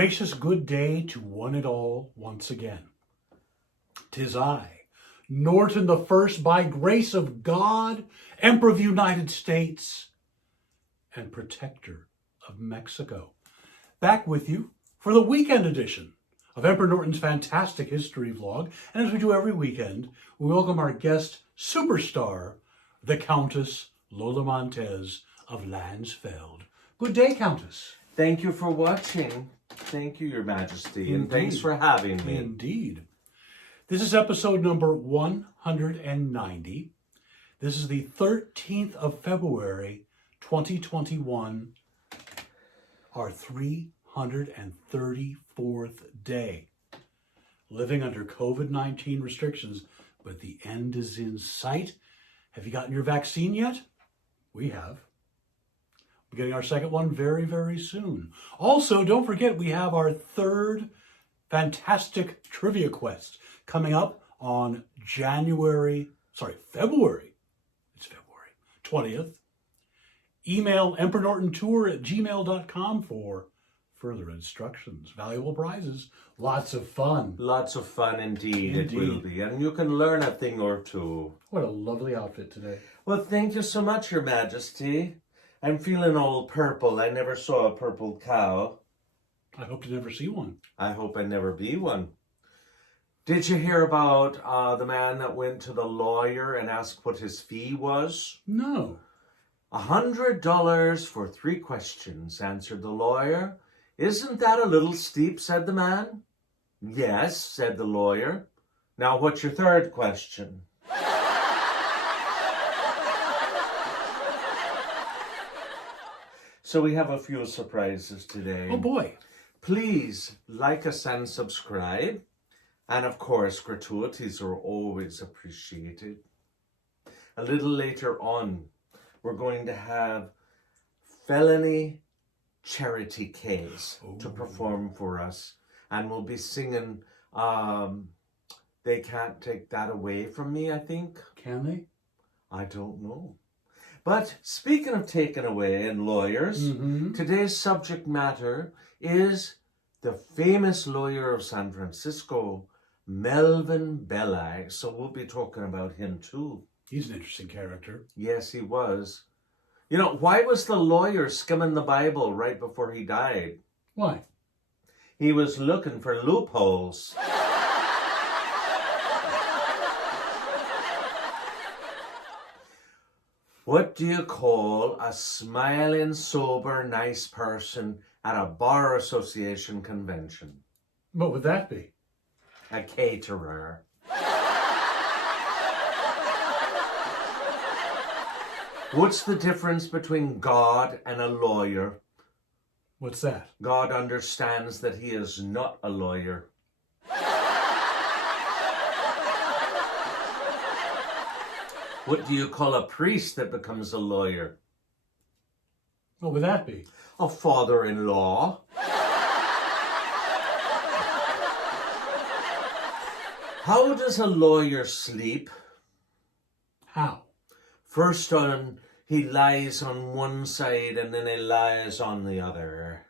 gracious good day to one and all once again. 'Tis I, Norton the First, by grace of God, Emperor of the United States, and Protector of Mexico, back with you for the weekend edition of Emperor Norton's fantastic history vlog. And as we do every weekend, we welcome our guest superstar, the Countess Lola Montez of Landsfeld. Good day, Countess. Thank you for watching. Thank you, Your Majesty, Indeed. and thanks for having me. Indeed. This is episode number 190. This is the 13th of February, 2021, our 334th day. Living under COVID-19 restrictions, but the end is in sight. Have you gotten your vaccine yet? We have. We're getting our second one very, very soon. Also, don't forget, we have our third fantastic trivia quest coming up on February 20th. Email emperornortontour@gmail.com for further instructions. Valuable prizes. Lots of fun. Lots of fun indeed. It will be. And you can learn a thing or two. What a lovely outfit today. Well, thank you so much, Your Majesty. I'm feeling all purple. I never saw a purple cow. I hope to never see one. I hope I never be one. Did you hear about the man that went to the lawyer and asked what his fee was? No. $100 for 3 questions, answered the lawyer. Isn't that a little steep, said the man. Yes, said the lawyer. Now, what's your third question? So we have a few surprises today. Oh boy. Please like us and subscribe. And of course, gratuities are always appreciated. A little later on, we're going to have felony charity case to perform for us. And we'll be singing, They Can't Take That Away From Me, I think. Can they? I don't know. But speaking of taken away and lawyers, today's subject matter is the famous lawyer of San Francisco, Melvin Bellai. So we'll be talking about him too. He's an interesting character. Yes, he was. You know, why was the lawyer skimming the Bible right before he died? Why? He was looking for loopholes. What do you call a smiling, sober, nice person at a bar association convention? What would that be? A caterer. What's the difference between God and a lawyer? What's that? God understands that he is not a lawyer. What do you call a priest that becomes a lawyer? What would that be? A father-in-law. How does a lawyer sleep? How? First he lies on one side and then he lies on the other.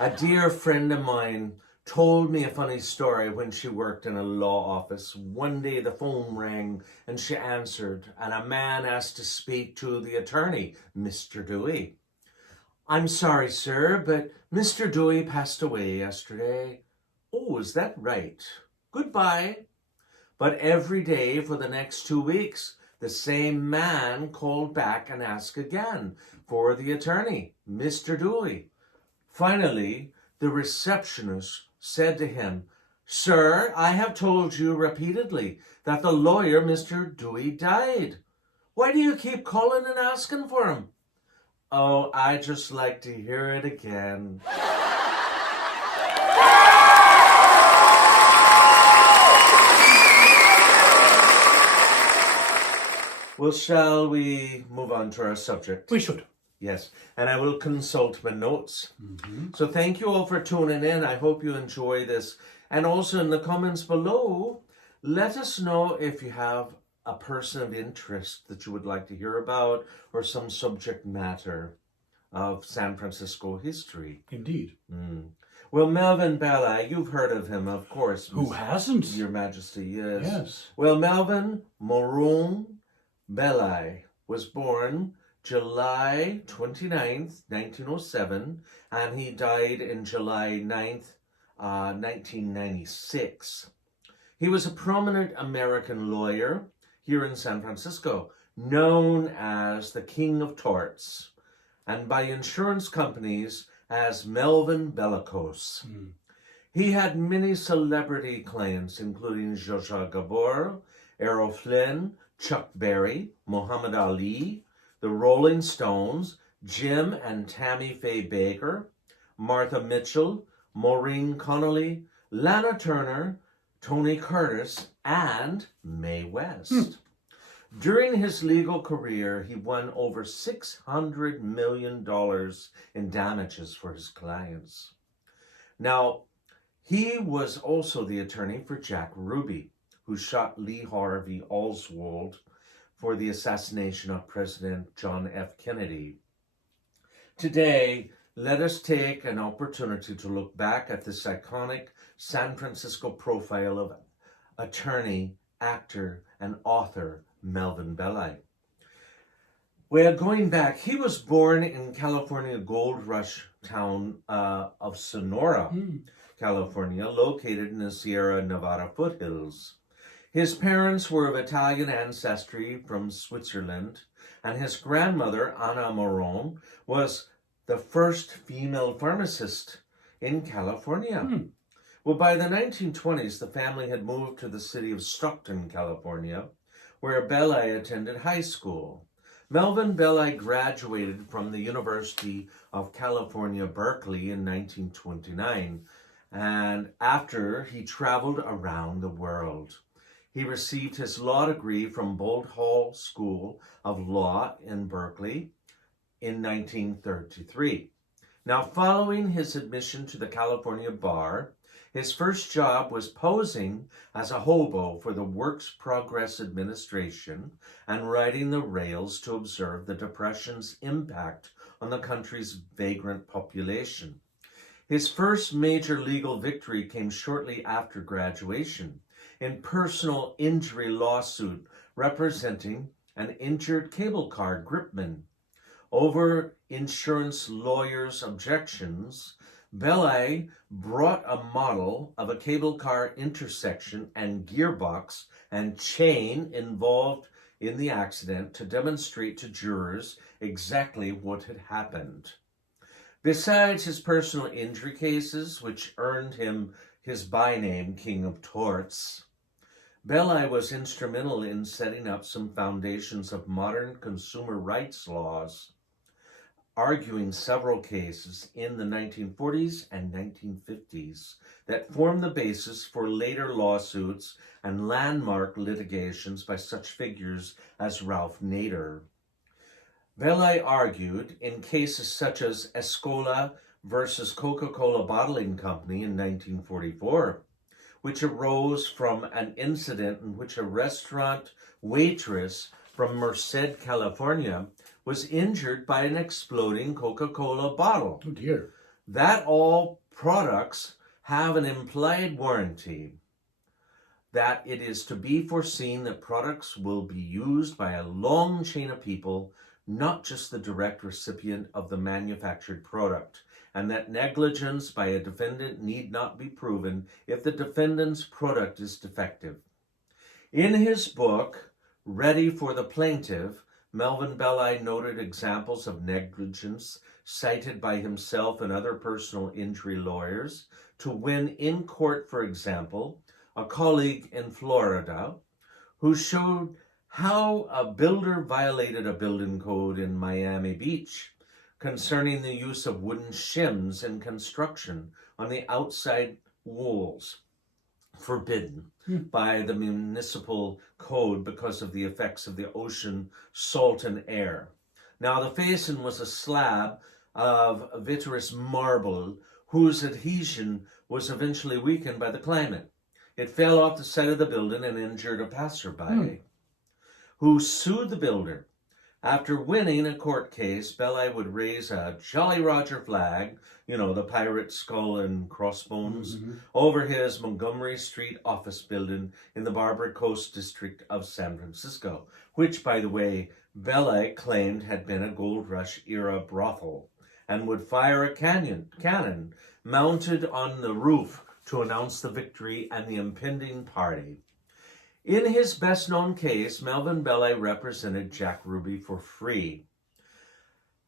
A dear friend of mine told me a funny story when she worked in a law office. One day the phone rang and she answered, and a man asked to speak to the attorney, Mr. Dewey. I'm sorry, sir, but Mr. Dewey passed away yesterday. Oh, is that right? Goodbye. But every day for the next 2 weeks, the same man called back and asked again for the attorney, Mr. Dewey. Finally, the receptionist said to him, Sir, I have told you repeatedly that the lawyer, Mr. Dewey, died. Why do you keep calling and asking for him? Oh, I just like to hear it again. Well, shall we move on to our subject? We should. Yes, and I will consult my notes. So thank you all for tuning in. I hope you enjoy this. And also in the comments below, let us know if you have a person of interest that you would like to hear about, or some subject matter of San Francisco history? Indeed. Well, Melvin Bellai, you've heard of him, of course. Who hasn't? Your Majesty, yes. Yes. Well, Melvin Bellai was born July 29th, 1907, and he died in July 9th, 1996. He was a prominent American lawyer here in San Francisco, known as the King of Torts, and by insurance companies as Melvin Bellicose. He had many celebrity clients, including Zsa Zsa Gabor, Errol Flynn, Chuck Berry, Muhammad Ali, the Rolling Stones, Jim and Tammy Faye Baker, Martha Mitchell, Maureen Connolly, Lana Turner, Tony Curtis, and Mae West. During his legal career, he won over $600 million in damages for his clients. Now, he was also the attorney for Jack Ruby, who shot Lee Harvey Oswald for the assassination of President John F. Kennedy. Today, let us take an opportunity to look back at this iconic San Francisco profile of attorney, actor, and author Melvin Bellai. Well, going back, he was born in California Gold Rush town of Sonora, California, located in the Sierra Nevada foothills. His parents were of Italian ancestry from Switzerland, and his grandmother, Anna Moron, was the first female pharmacist in California. Well, by the 1920s, the family had moved to the city of Stockton, California, where Bellai attended high school. Melvin Bellai graduated from the University of California, Berkeley in 1929, and after he traveled around the world. He received his law degree from Boalt Hall School of Law in Berkeley in 1933. Now, following his admission to the California bar, his first job was posing as a hobo for the Works Progress Administration and riding the rails to observe the Depression's impact on the country's vagrant population. His first major legal victory came shortly after graduation in personal injury lawsuit representing an injured cable car gripman. Over insurance lawyers' objections, Bellai brought a model of a cable car intersection and gearbox and chain involved in the accident to demonstrate to jurors exactly what had happened. Besides his personal injury cases, which earned him his byname King of Torts, Bellai was instrumental in setting up some foundations of modern consumer rights laws, arguing several cases in the 1940s and 1950s that formed the basis for later lawsuits and landmark litigations by such figures as Ralph Nader. Bellai argued in cases such as Escola versus Coca-Cola Bottling Company in 1944, which arose from an incident in which a restaurant waitress from Merced, California, was injured by an exploding Coca-Cola bottle. Oh dear. That all products have an implied warranty, that it is to be foreseen that products will be used by a long chain of people, not just the direct recipient of the manufactured product, and that negligence by a defendant need not be proven if the defendant's product is defective. In his book, Ready for the Plaintiff, Melvin Bellai noted examples of negligence cited by himself and other personal injury lawyers to win in court, for example, a colleague in Florida who showed how a builder violated a building code in Miami Beach concerning the use of wooden shims in construction on the outside walls, forbidden by the municipal code because of the effects of the ocean salt and air. Now, the facing was a slab of vitreous marble whose adhesion was eventually weakened by the climate. It fell off the side of the building and injured a passerby. who sued the builder. After winning a court case, Bellai would raise a Jolly Roger flag, you know, the pirate skull and crossbones, over his Montgomery Street office building in the Barbary Coast district of San Francisco, which, by the way, Bellai claimed had been a Gold Rush era brothel, and would fire a cannon mounted on the roof to announce the victory and the impending party. In his best-known case, Melvin Bellai represented Jack Ruby for free.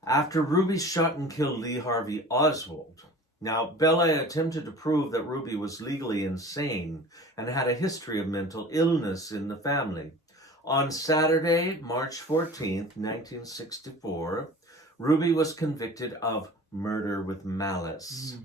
After Ruby shot and killed Lee Harvey Oswald. Now, Bellai attempted to prove that Ruby was legally insane and had a history of mental illness in the family. On Saturday, March 14th, 1964, Ruby was convicted of murder with malice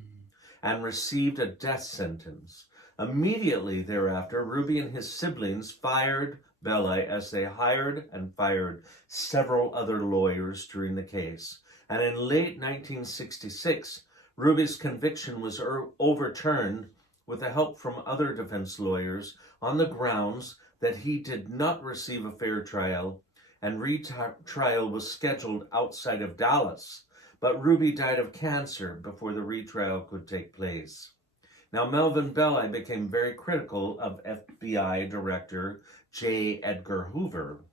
and received a death sentence. Immediately thereafter, Ruby and his siblings fired Bellai as they hired and fired several other lawyers during the case. And in late 1966, Ruby's conviction was overturned with the help from other defense lawyers on the grounds that he did not receive a fair trial, and retrial was scheduled outside of Dallas. But Ruby died of cancer before the retrial could take place. Now, Melvin Bellai became very critical of FBI Director J. Edgar Hoover.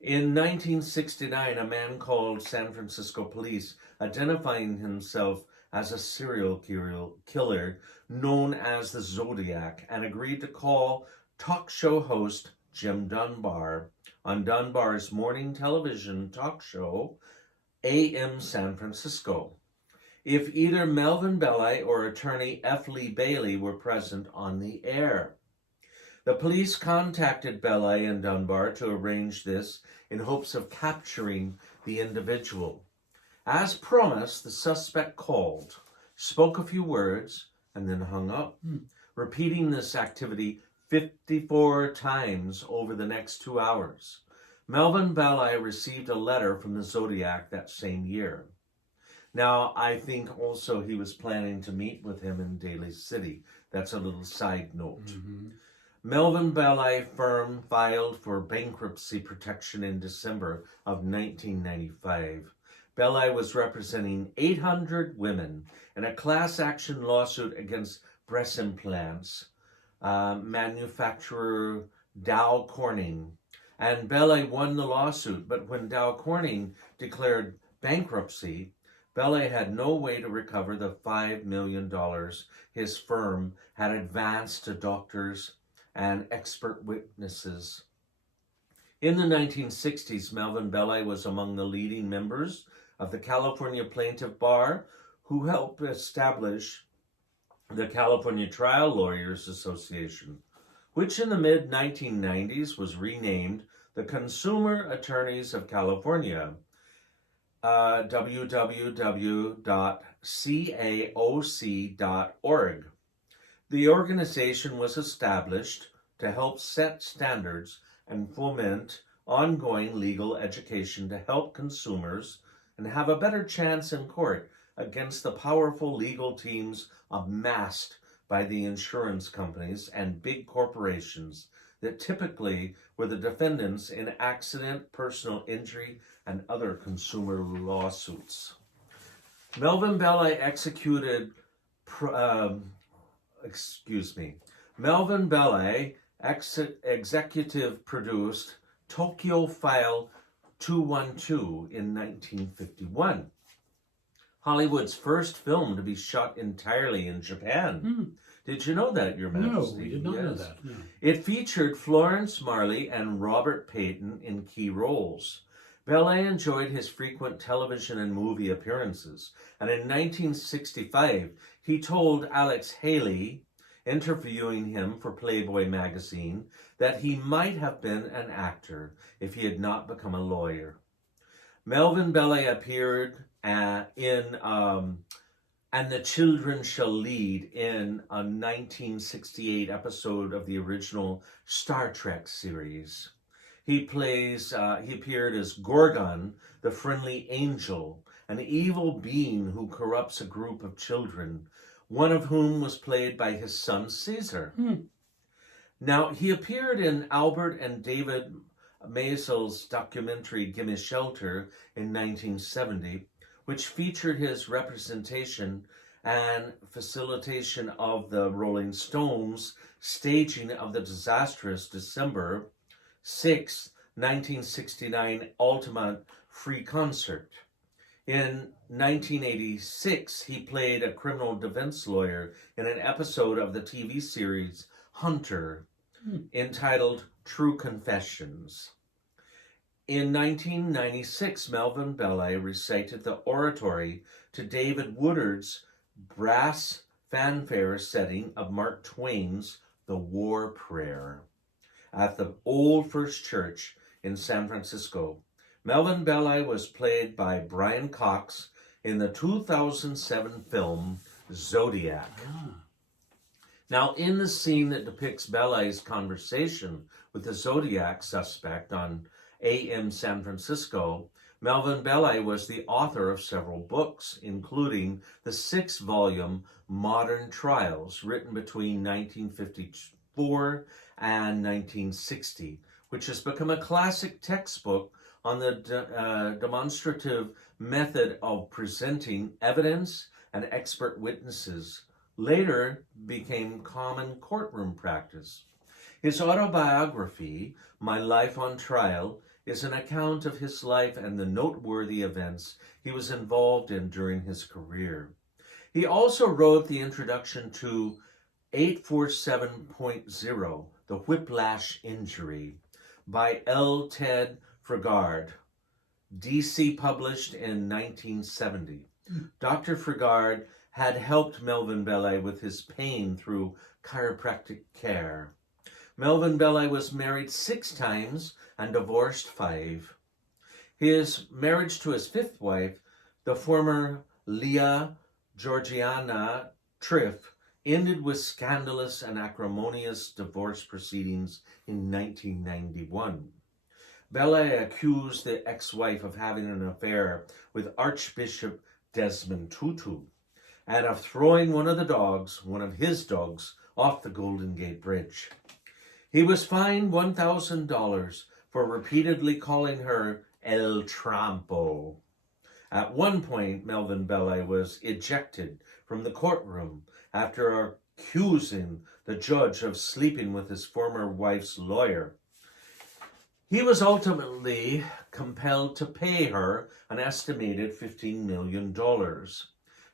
In 1969, a man called San Francisco police, identifying himself as a serial killer known as the Zodiac, and agreed to call talk show host Jim Dunbar on Dunbar's morning television talk show, AM San Francisco, if either Melvin Bellai or attorney F. Lee Bailey were present on the air. The police contacted Bellai and Dunbar to arrange this in hopes of capturing the individual. As promised, the suspect called, spoke a few words, and then hung up, repeating this activity 54 times over the next 2 hours. Melvin Bellai received a letter from the Zodiac that same year. Now, I think also he was planning to meet with him in Daly City. That's a little side note. Melvin Bellai firm filed for bankruptcy protection in December of 1995. Bellai was representing 800 women in a class action lawsuit against breast implants manufacturer Dow Corning. And Bellai won the lawsuit, but when Dow Corning declared bankruptcy, Bellai had no way to recover the $5 million his firm had advanced to doctors and expert witnesses. In the 1960s, Melvin Bellai was among the leading members of the California Plaintiff Bar, who helped establish the California Trial Lawyers Association, which in the mid-1990s was renamed the Consumer Attorneys of California, www.caoc.org. The organization was established to help set standards and foment ongoing legal education to help consumers and have a better chance in court against the powerful legal teams amassed by the insurance companies and big corporations that typically were the defendants in accident, personal injury, and other consumer lawsuits. Melvin Bellai Melvin Bellai executive produced Tokyo File 212 in 1951. Hollywood's first film to be shot entirely in Japan. Did you know that, Your Majesty? No, we did not know that. No. It featured Florence Marley and Robert Payton in key roles. Bellai enjoyed his frequent television and movie appearances, and in 1965, he told Alex Haley, interviewing him for Playboy magazine, that he might have been an actor if he had not become a lawyer. Melvin Bellai appeared in And the Children Shall Lead in a 1968 episode of the original Star Trek series. He appeared as Gorgon, the friendly angel, an evil being who corrupts a group of children, one of whom was played by his son Caesar. Now, he appeared in Albert and David Maisel's documentary Gimme Shelter in 1970, which featured his representation and facilitation of the Rolling Stones staging of the disastrous December 6, 1969 Ultimate Free Concert. In 1986, he played a criminal defense lawyer in an episode of the TV series Hunter, entitled True Confessions. In 1996, Melvin Bellai recited the oratory to David Woodard's brass fanfare setting of Mark Twain's The War Prayer at the Old First Church in San Francisco. Melvin Bellai was played by Brian Cox in the 2007 film Zodiac. Now, in the scene that depicts Bellai's conversation with the Zodiac suspect on AM San Francisco, Melvin Bellai was the author of several books, including the 6-volume Modern Trials, written between 1954 and 1960, which has become a classic textbook on the demonstrative method of presenting evidence and expert witnesses, later became common courtroom practice. His autobiography, My Life on Trial, is an account of his life and the noteworthy events he was involved in during his career. He also wrote the introduction to 847.0, The Whiplash Injury, by L. Ted Frigard, DC, published in 1970. Dr. Frigard had helped Melvin Bellai with his pain through chiropractic care. Melvin Bellai was married 6 times and divorced 5. His marriage to his 5th wife, the former Leah Georgiana Triff, ended with scandalous and acrimonious divorce proceedings in 1991. Bellai accused the ex-wife of having an affair with Archbishop Desmond Tutu and of throwing one of his dogs, off the Golden Gate Bridge. He was fined $1,000 for repeatedly calling her El Trampo. At one point, Melvin Bellai was ejected from the courtroom after accusing the judge of sleeping with his former wife's lawyer. He was ultimately compelled to pay her an estimated $15 million.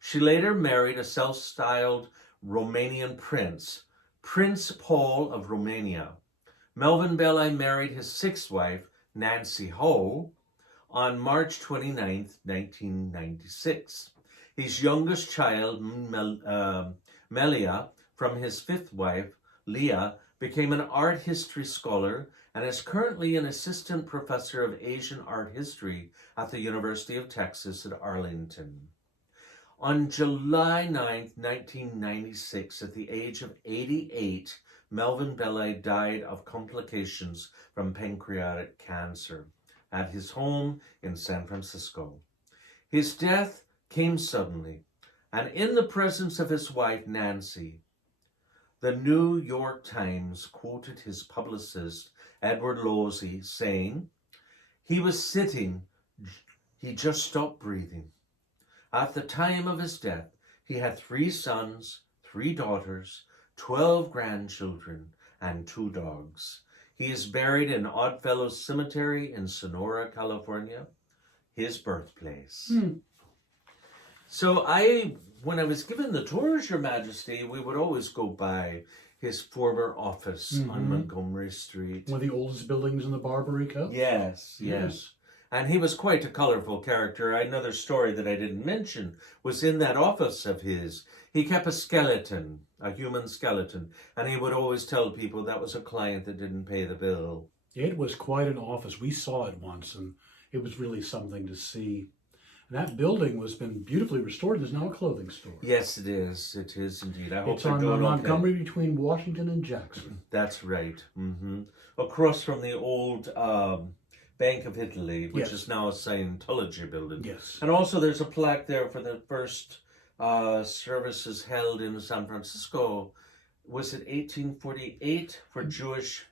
She later married a self-styled Romanian prince, Prince Paul of Romania. Melvin Bellai married his 6th wife, Nancy Ho, on March 29, 1996. His youngest child, Melia, from his 5th wife, Leah, became an art history scholar and is currently an assistant professor of Asian art history at the University of Texas at Arlington. On July 9, 1996, at the age of 88, Melvin Bellai died of complications from pancreatic cancer at his home in San Francisco. His death came suddenly, and in the presence of his wife, Nancy. The New York Times quoted his publicist, Edward Losey, saying, "He was sitting, he just stopped breathing. At the time of his death, he had 3 sons, 3 daughters, 12 grandchildren, and 2 dogs. He is buried in Oddfellows Cemetery in Sonora, California, his birthplace." So when I was given the tours, Your Majesty, we would always go by his former office on Montgomery Street. One of the oldest buildings in the Barbary Coast? Yes. And he was quite a colorful character. Another story that I didn't mention was in that office of his. He kept a skeleton, a human skeleton, and he would always tell people that was a client that didn't pay the bill. It was quite an office. We saw it once, and it was really something to see. And that building has been beautifully restored. There's now a clothing store. Yes, it is. It is indeed. I hope it's on Montgomery between Washington and Jackson. That's right. Across from the old Bank of Italy, which is now a Scientology building. Yes. And also there's a plaque there for the first services held in San Francisco. Was it 1848 for Jewish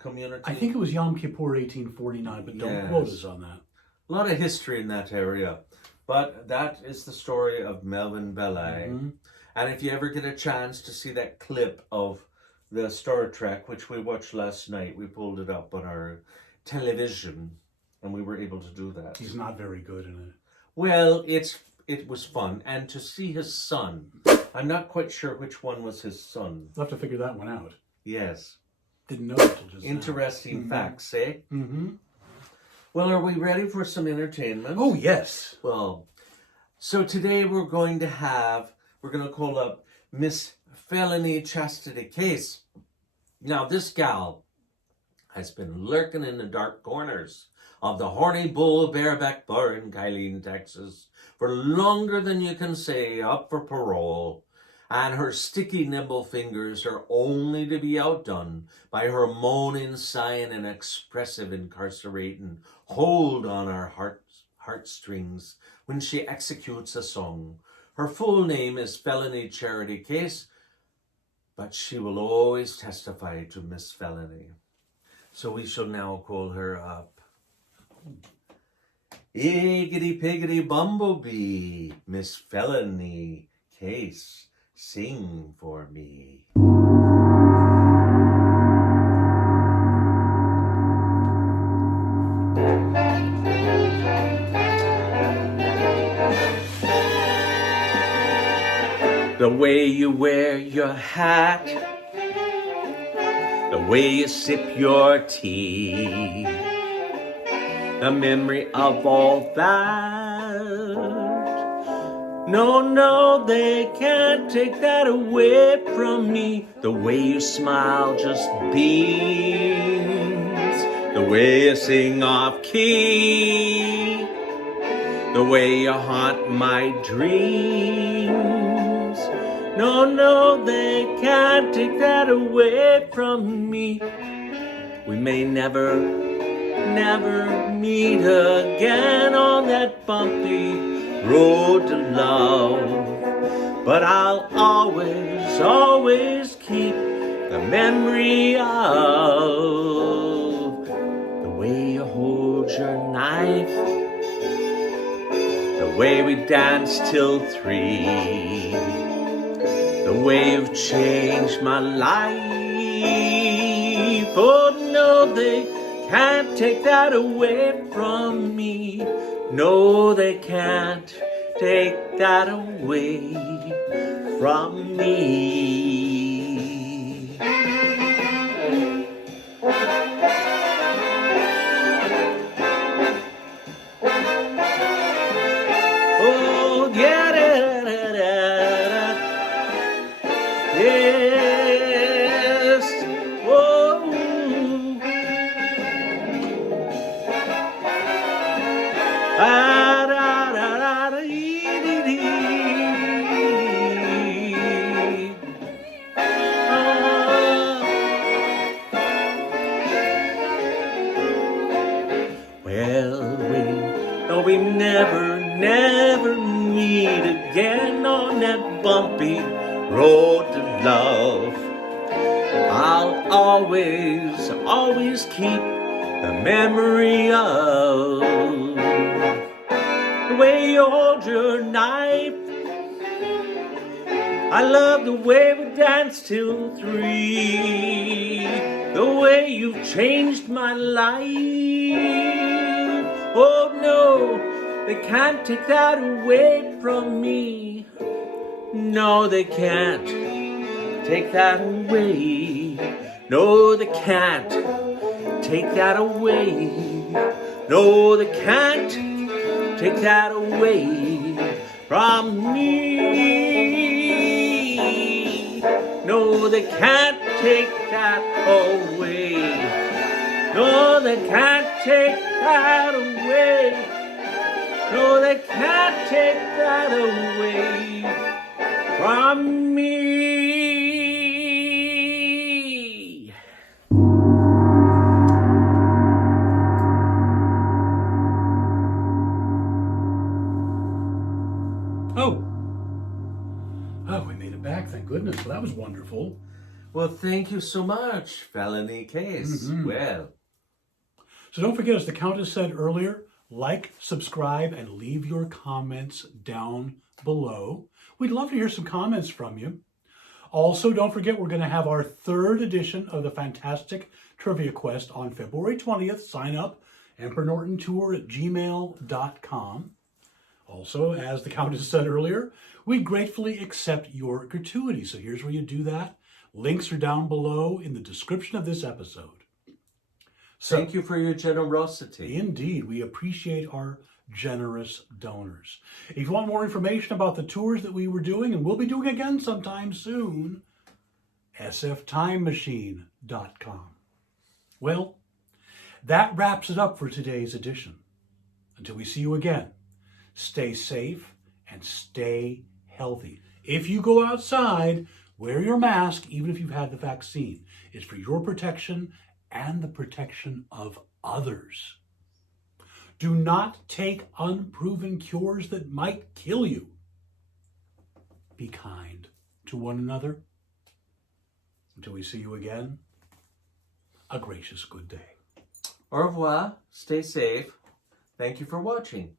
community? I think it was Yom Kippur 1849, but don't quote us on that. A lot of history in that area. But that is the story of Melvin Bellai. Mm-hmm. And if you ever get a chance to see that clip of the Star Trek, which we watched last night, we pulled it up on our television, and we were able to do that. He's not very good in it. Well, it was fun. And to see his son, I'm not quite sure which one was his son. We'll have to figure that one out. Yes. Didn't know until just Interesting now. facts, eh? Mm-hmm. Well, are we ready for some entertainment? Oh, yes. Well, so today we're going to call up Miss Felony Chastity Case. Now, this gal has been lurking in the dark corners of the Horny Bull Bareback Bar in Kylene, Texas, for longer than you can say, up for parole. And her sticky, nimble fingers are only to be outdone by her moaning, sighing, and expressive incarcerating hold on our heartstrings when she executes a song. Her full name is Felony Charity Case, but she will always testify to Miss Felony. So we shall now call her up. Iggity-piggity bumblebee, Miss Felony Case, sing for me. The way you wear your hat, the way you sip your tea, the memory of all that. No, they can't take that away from me. The way you smile just beams, the way you sing off key, the way you haunt my dreams. No, they can't take that away from me. We may never meet again on that bumpy road to love, but I'll always keep the memory of the way you hold your knife, the way we danced till 3, the way you've changed my life. Oh no, they can't take that away from me. No, they can't take that away from me. Oh, yeah. Yes. Whoa. Well, we never meet again on that bumpy road to love. I'll always keep the memory of the way you hold your knife. I love the way we danced till 3, the way you've changed my life. Oh no, they can't take that away from me. No, they can't take that away. No, they can't take that away. No, they can't take that away from me. No, they can't take that away. No, they can't take that away. No, they can't take that away from me. Oh, we made it back, thank goodness. Well, that was wonderful. Well, thank you so much. Felony case. Well. So don't forget, as the Countess said earlier, like, subscribe, and leave your comments down below. We'd love to hear some comments from you. Also, don't forget, we're going to have our 3rd edition of the Fantastic Trivia Quest on February 20th. Sign up, emperornortontour@gmail.com. Also, as the Countess said earlier, we gratefully accept your gratuity. So here's where you do that. Links are down below in the description of this episode. So, Thank you for your generosity. Indeed, we appreciate our generous donors. If you want more information about the tours that we were doing, and we'll be doing again sometime soon, sftimemachine.com. Well, that wraps it up for today's edition. Until we see you again, stay safe and stay healthy. If you go outside, wear your mask, even if you've had the vaccine. It's for your protection and the protection of others. Do not take unproven cures that might kill you. Be kind to one another. Until we see you again, a gracious good day. Au revoir. Stay safe. Thank you for watching.